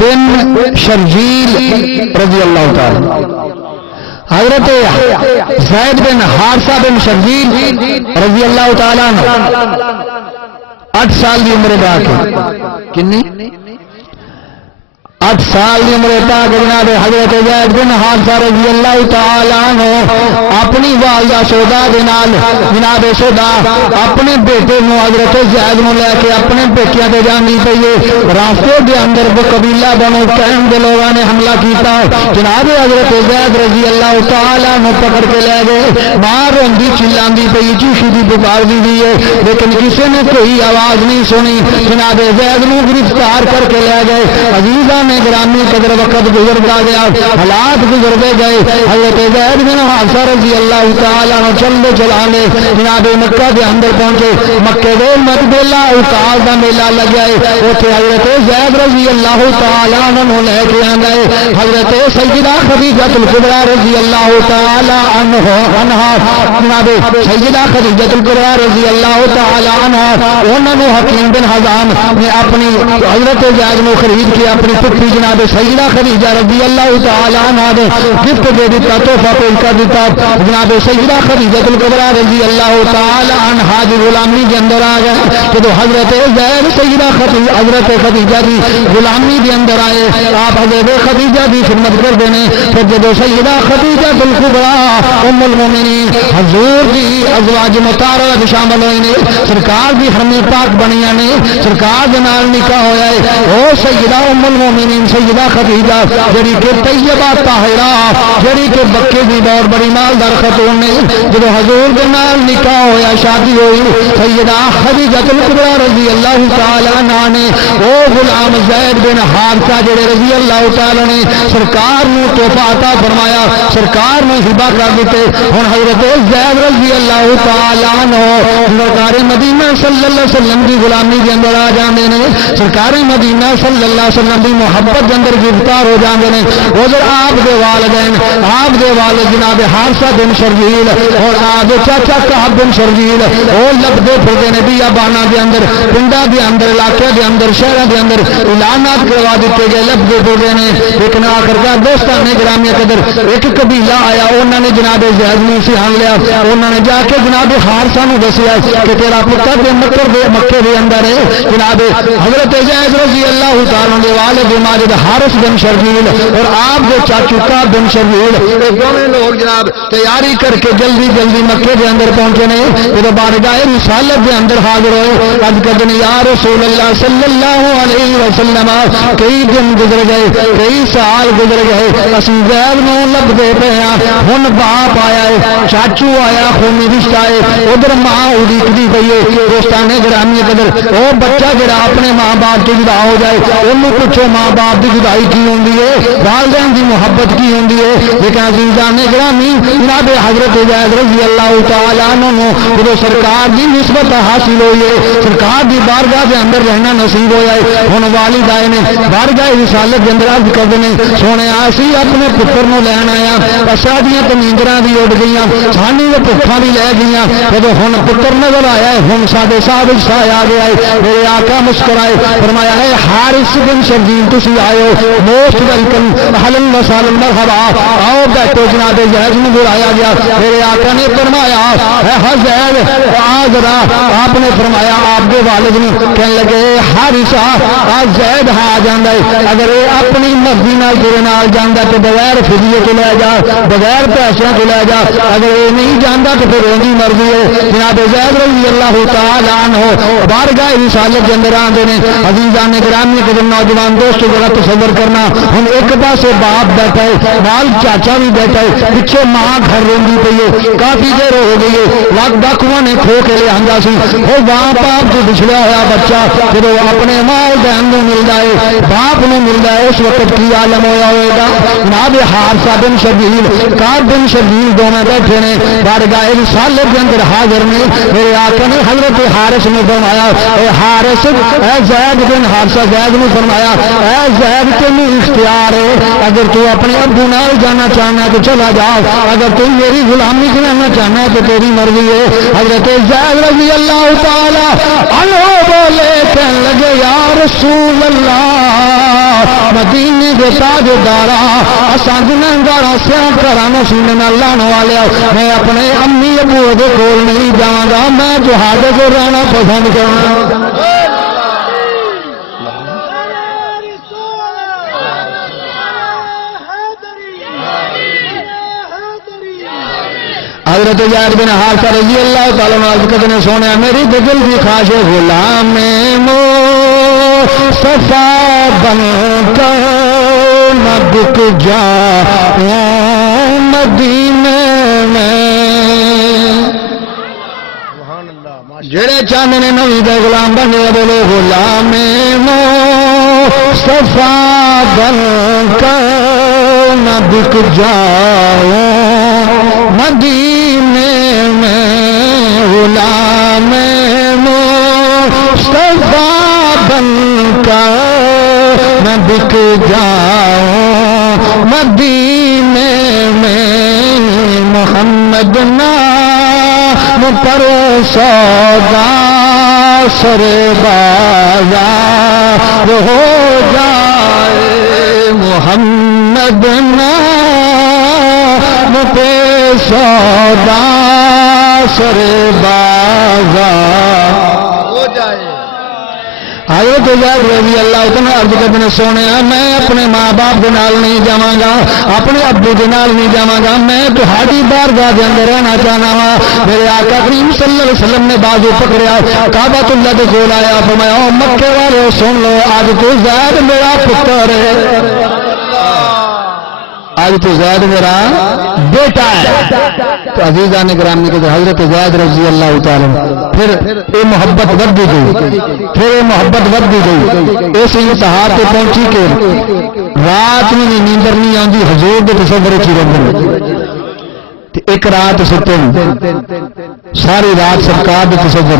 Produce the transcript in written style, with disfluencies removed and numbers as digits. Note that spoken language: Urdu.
بن شرجیل رضی اللہ تعالی، حضرت زید بن حارثہ بن شرجیل رضی اللہ تعالیٰ عنہ 8 سال دی عمر دا کے کنی 8 سال کی عمر تک جناب حضرت زید بن حارثہ رضی اللہ تعالیٰ عنہ اپنی والدہ سودا دے نال جناب سودا اپنے بیٹے نو حضرت زید نو لے کے اپنے پیکیاں تے جاندی پئی ہے، راستے دے اندر وہ قبیلہ بنو قین دے لوگاں نے حملہ کیتا، جناب حضرت زید رضی اللہ تعالیٰ عنہ پکڑ کے لے گئے، ماں روندی چلاندی پئی چیخی دی پکار دی ہے، لیکن کسی نے کوئی آواز نہیں سنی، جناب زید نو گرفتار کر کے لے گئے۔ عزیزاں گرامی قدر وقت گزرتا گیا، حالات گزرتے گئے، حضرت زید بن حارثہ رضی اللہ تعالیٰ عنہ چلتے چلانے جناب مکہ کے اندر پہنچے، مکے دے مقبلہ اوقات کا میلہ لگا ہے، اتنے حضرت زید رضی اللہ تعالیٰ عنہ لے کے آئے، حضرت سیدہ خدیجہ الکبریٰ رضی اللہ تعالیٰ عنہا جناب سیدہ خدیجہ الکبریٰ رضی اللہ تعالیٰ عنہا انہوں نے حکیم بن حزام نے اپنی حضرت زید کو خرید کے اپنی پتری جناب سیدہ خدیجہ رضی اللہ تعالیٰ عنہ نے گفٹ دے دیتا، تحفہ پیش کر دیتا، جناب سیدہ خدیجہ الکبریٰ رضی اللہ تعالیٰ عنہا دی غلامی کے اندر آ گئے، کہ حضرت زید سیدہ حضرت خدیجہ دی غلامی کے اندر آئے، آپ حضرت خدیجہ دی خدمت کر دینے، پھر جب سیدہ خدیجہ الکبریٰ ام المومنین حضور دی ازواج مطہرہ شامل ہوئے نے، سرکار دی حرم پاک بنیاں نے، سرکار دے نال نکاح ہویا ہے، او سیدہ ام المومنین سیدہ خدیجہ جڑی کہ طیبہ طاہرہ جڑی کہ مکے دی بہت بڑی مالدار خاتون نے، جب حضور دے نال نکاح ہویا شادی ہوئی، سیدہ خدیجہ الکبریٰ رضی اللہ تعالی عنہ نے او غلام زید بن حارثہ جڑے رضی اللہ تعالی نے سرکار نو تحفہ عطا فرمایا، سرکار نے ہبہ کر دیتے، ہن حضرت زید رضی اللہ تعالی عنہ سرکار مدینہ صلی اللہ علیہ وسلم دی غلامی کے اندر آ جاندے نے، سرکار مدینہ صلی اللہ علیہ وسلم دی محبت کے اندر گرفتار ہو جاندے نے، ادھر آپ دے والدین آپ دے والد جناب حارثہ بن شرجیل اور آپ دے چاچا کعب بن شرجیل وہ لبدے پھردے نے بیاباناں دے اندر، پنڈاں دے اندر، علاقے دے اندر، شہراں دے اندر اعلانات کروا دیتے گئے، لبدے پھردے نے، لیکن آخر کار دوستان گرامی قدر ایک قبیلہ آیا، انہوں نے جناب زید نو سیان لیا، انہوں نے جا کے جناب حارثہ نو دسیا کہ تیرا پتر دے مکے دے اندر ہے، جناب حضرت زید رضی اللہ تعالیٰ دے والد ماجد حارث بن شرجیل اور آپ کے چاچو کعب بن شرجیل دونوں لوگ جناب تیاری کر کے جلدی جلدی مکے کے اندر پہنچے نے، جب بارگاہ رسالت کے اندر حاضر ہوئے، عرض کرتے ہیں یا رسول اللہ صلی اللہ علیہ وسلم، کئی دن گزر گئے، کئی سال گزر گئے، اسی زید نو لبدے پے ہاں، ہن باپ آیا ہے، چاچو آیا، خونی رشتہ ہے، ادھر ماں اڑیکدی پئی ہے، دوستان گرامی قدر وہ بچہ جڑا اپنے ماں باپ تو جدا ہو جائے، انہوں پوچھو ماں باپ کی جدائی کی ہوندی ہے، والدین کی محبت کی ہوندی ہے، لیکن عزیزان گرامی جناب حضرت زید رضی اللہ تعالیٰ عنہ جب سرکار کی نسبت حاصل ہوئی ہے، سرکار کی بارگاہ کے اندر رہنا نصیب ہویا ہے، ہن والد آئے نے بارگاہ رسالت کے اندر عرض کرتے ہیں سونے اسی اپنے پتر نو لین آیا، ساڈیاں تو نیندراں بھی اڑ گئیاں، سانی تو بھوکاں بھی لے گئیاں، جب ہن پتر نظر آیا ہے، ہن ساڈے صاحب شاہ آ گیا ہے، میرے آقا مسکرائے فرمایا ہے حارث بن شرجیل تسی آئے ہو، موسٹ ویلکم، اہلا وسہلا مرحبا، آؤ بیٹھو، جناب زید نو بلایا گیا، میرے آقا نے فرمایا ہے زید آ ذرا، آپ نے فرمایا آپ کے والد نے کہنے لگے حارثہ آج زید آ جاندا ہے، اگر یہ اپنی مرضی نال تیرے نال جاندا تو بغیر فدیے تو لے جا، بغیر پیسوں تو لے جا، اگر یہ نہیں جاندا تو پھر اونی مرضی ہے۔ جناب زید رضی اللہ تعالی عنہ بارگاہ رسالت کے اندر آندے نے، عزیزان گرامی کے نوجوان دوستو ذرا تصور کرنا، ہن ایک پاسے باپ بیٹھا ہے، نال چاچا بھی بیٹھا ہے، پیچھے ماں گھر روندی پئی ہے، کافی دیر ہو گئی ہے، لگ ڈاکواں نے کھو کے لے آندا سی، وہ ماں باپ کو بچھڑیا ہوا بچہ جب اپنے والدین نو ملدا ہے، باپ نو ملدا ہے، اس وقت کی عالم ہویا ہوئے گا۔ جناب حارثہ بن شرجیل کعب بن شرجیل دونوں بیٹھے نے، بارگاہ رسالت کے اندر حاضر نے، میرے آقا نے حضرت حارث نے فرمایا اے حارث، اے زید بن حارثہ، زید نے فرمایا اے زید تینوں اختیار ہے، اگر تو اپنے ابو نال جانا چاہنا تو چلا جا، اگر تو میری غلامی کرنا چاہنا ہے تو تیری مرضی ہے۔ حضرت زید رضی اللہ تعالی عنہ بولے کہنے لگے یا رسول اللہ مدینے دے تاجدارا اساں گنہگار سیاں کراں سینے نال لانے والے میں اپنے امی ابو دے کول نہیں جاواں گا میں جہاد تے رہنا پسند کراں حضرت زید بن حارثہ رضی اللہ تعالیٰ عنہ عرض کرتے ہیں سونے میری دل کی خواہش ہے غلام مصطفیٰ بن کر نہ بک جاؤں مدینے میں جڑے چاہنے نے نبی دے غلام بنے بولو غلام مصطفیٰ بن کر نہ بک جاؤں مدینے میں غلام مصطفیٰ بن کر میں بک جاؤں مدینے میں محمد نام پر سودا سر بازار ہو جائے محمد نام پہ سودا سر بازار ہو جائے حضرت زید رضی اللہ تعالیٰ عرض کرتے ہیں سونے میں اپنے ماں باپ کے نال نہیں جاواں گا اپنے ابو کے نال نہیں جاواں گا میں تہاڈی بارگاہ دے اندر رہنا چاہنا وا میرے آقا کریم صلی اللہ علیہ وسلم نے بازو پکڑیا کعبۃ اللہ دے کول آیا فرمایا او مکے والے سن لو اج تو زید میرا پتر ہے آج تو زید میرا بیٹا ہے تو عزیزان گرامی کے حضرت زید رضی اللہ تعالی پھر یہ محبت ودی گئی پھر یہ محبت ودی گئی اس انتہا تے پہنچی کہ رات میں نیندر نہیں آتی حضور کے تصور چ رہتے ایک رات ستے ساری رات سرکار کے تصور